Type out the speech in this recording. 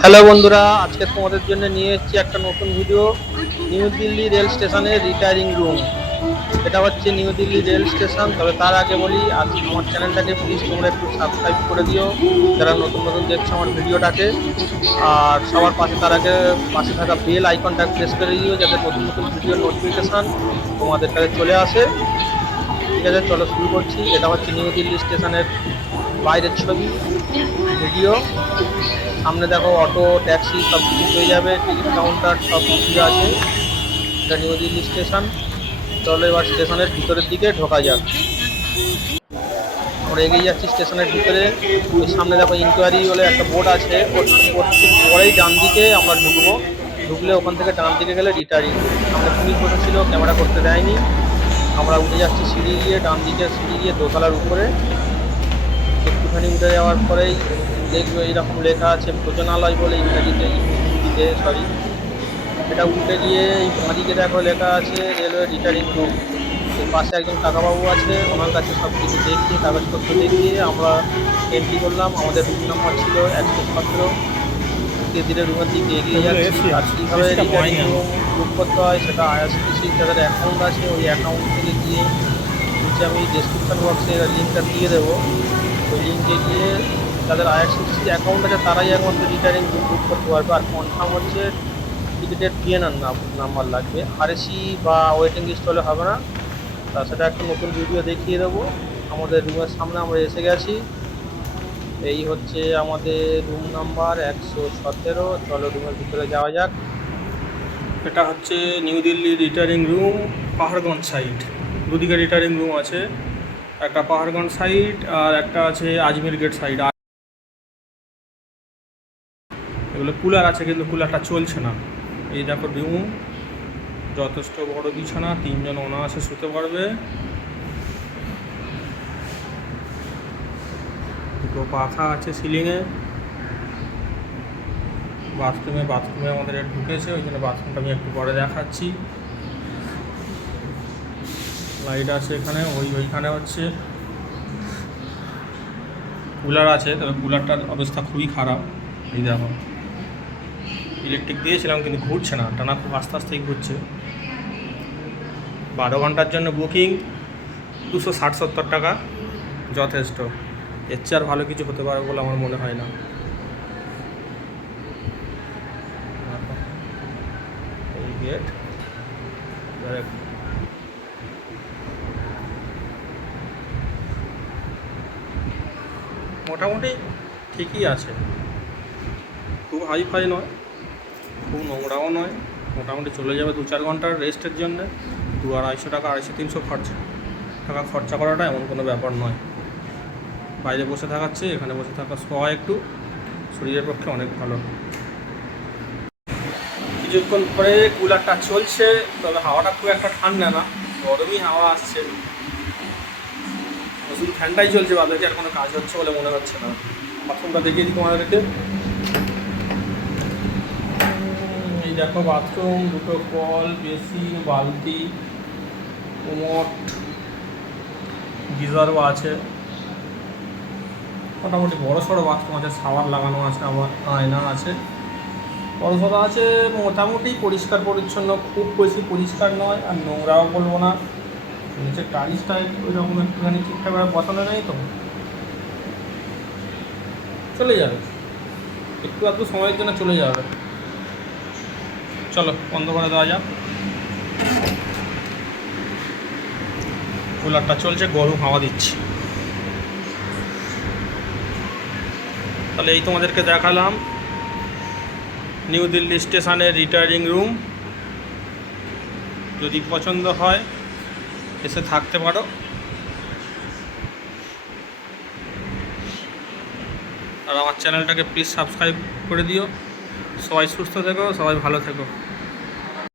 Hello বন্ধুরা, আজকে তোমাদের জন্য নিয়ে এসেছি একটা নতুন ভিডিও। নিউ দিল্লি রেল স্টেশনের রিটায়ারিং রুম। এটা হচ্ছে নিউ দিল্লি রেল স্টেশন। তবে তার আগে বলি, আজ আমার চ্যানেলটাকে প্লিজ তোমরা একটু সাবস্ক্রাইব করে দিও, যারা নতুন নতুন দেখছো আমার ভিডিওটাকে। আর সবার পাশে তার আগে পাশে থাকা বেল আইকনটা প্রেস করে দিও, যাতে নতুন নতুন ভিডিওর নোটিফিকেশান তোমাদের কাছে চলে আসে। ঠিক আছে, চলো শুরু করছি। এটা হচ্ছে নিউ দিল্লি স্টেশনের বাইরের ছবি, ভিডিও। সামনে দেখো অটো, ট্যাক্সি সব কিছু পেয়ে যাবে, টিকিট কাউন্টার সব কিছু আছে। এটা নিউ দিল্লি স্টেশন। চলো এবার স্টেশনের ভিতরের দিকে ঢোকা যাক। আমরা এগিয়ে যাচ্ছি স্টেশনের ভিতরে। ওই সামনে দেখো ইনকোয়ারি বলে একটা বোর্ড আছে, ওর ঠিক পরেই ডান দিকে আমরা ঢুকবো। ঢুকলে ওখান থেকে ডান দিকে গেলে রিটায়ারিং রুম। সামনে পুলিশ বসেছিল, ক্যামেরা করতে দেয়নি। আমরা উঠে যাচ্ছি সিঁড়ি দিয়ে, ডান দিকে সিঁড়ি দিয়ে দোতলার উপরে। একটুখানি উঠে যাওয়ার পরেই দেখবে এইরকম লেখা আছে ভোজনালয় বলে, ইংরেজিতে, হিন্দিতে সরি। এটা উল্টে গিয়ে এই বাঁদিকে দেখো লেখা আছে রেলওয়ে রিটায়ারিং রুম। এর পাশে একজন কাকাবাবু আছে, ওনার কাছে সব কিছু দেখিয়ে, কাগজপত্র দেখিয়ে আমরা এন্ট্রি করলাম। আমাদের রুম নাম্বার ছিল 117। ধীরে ধীরে রুমের দিকে এগিয়ে যাচ্ছি। আর কীভাবে রিটায়ারিং রুম বুক করতে হয় সেটা আইআরসিটিসি যাদের অ্যাকাউন্ট আছে, ওই অ্যাকাউন্ট থেকে গিয়ে নিচে আমি ডিসক্রিপশন বক্সে লিঙ্কটা দিয়ে দেবো। ওই লিঙ্কে গিয়ে যাদের আইআরসিটিসি অ্যাকাউন্ট আছে তারাই একমাত্র রিটায়ারিং রুম বুক করতে পারবে। আর কনফার্ম হচ্ছে টিকিটের পিএনআর নাম্বার লাগবে, আরএসি বা ওয়েটিং লিস্ট হলে হবে না। তা সেটা একটা নতুন ভিডিও দেখিয়ে দেবো। আমাদের রুমের সামনে আমরা এসে গেছি। এই হচ্ছে আমাদের রুম নাম্বার 117। চলো রুমের ভিতরে যাওয়া যাক। এটা হচ্ছে new Delhi retiring room, Paharganj side. দুদিকে রিটায়ারিং রুম আছে, একটা পাহাড়গঞ্জ সাইড আর একটা আছে আজমির গেট সাইড। এগুলো কুলার আছে, কিন্তু কুলারটা চলছে না। এই দেখো রুম, যথেষ্ট বড় বিছানা, 3 জন অনায়াসে শুতে পারবে। দুটো পাখা আছে সিলিংয়ে। বাথরুমে আমাদের ঢুকেছে, ওই জন্য বাথরুমটা আমি একটু পরে দেখাচ্ছি। লাইট আছে এখানে। ওইখানে হচ্ছে কুলার আছে, তবে কুলারটার অবস্থা খুবই খারাপ। এই দেখো, ইলেকট্রিক দিয়েছিলাম কিন্তু ঘুরছে না, টানা খুব আস্তে আস্তেই ঘুরছে। 12 ঘন্টার জন্য বুকিং, 260-70 টাকা যথেষ্ট। এর চেয়ে আর ভালো কিছু হতে পারে বলে আমার মনে হয় না। এই গেট মোটামুটি ঠিকই আছে, খুব হাইফাই নয়, খুব নোংরাও নয়। মোটামুটি চলে যাবে 2-4 ঘন্টার রেস্টের জন্যে। 200-250 টাকা, 250-300 টাকা খরচা করাটা এমন কোনো ব্যাপার নয়। বাইরে বসে থাকাচ্ছে, এখানে বসে থাকা শোয়া একটু শরীরের পক্ষে অনেক ভালো। কিছুক্ষণ পরে কুলারটা চলছে, তবে হাওয়াটা খুব একটা ঠান্ডা না, গরমই হাওয়া আসছে। শুধু ফ্যানটাই চলছে, বাদবাকি আর কোনো কাজ হচ্ছে বলে মনে হচ্ছে না। বাথরুমটা দেখিয়ে দিই তোমাদেরকে। এই দেখো বাথরুম, দুটো কল, বেসিন, বালতি, কোমোট, গিজারও আছে। মোটামুটি বড়ো সড়ো বাথরুম আছে, শাওয়ার লাগানো আছে, আবার আয়না আছে, বড়ো সড়ো আছে। মোটামুটি পরিষ্কার পরিচ্ছন্ন, খুব বেশি পরিষ্কার নয় আর নোংরাও বলবো না। নিচে টাইলসটা ওই রকম একটুখানি ঠিকঠাকভাবে বসানো নেই তো, চলে যাবে একটু একটু সময়ের জন্য চলে যাবে। চলো বন্ধ করে দেওয়া যাক। কুলারটা চলছে, গরম হাওয়া দিচ্ছে। তাহলে এই তোমাদেরকে দেখালাম নিউ দিল্লি স্টেশনের রিটায়ারিং রুম। যদি পছন্দ হয় এসে থাকতে পারো। আর আমার চ্যানেলটাকে প্লিজ সাবস্ক্রাইব করে দিও। সবাই সুস্থ থেকো, সবাই ভালো থেকো।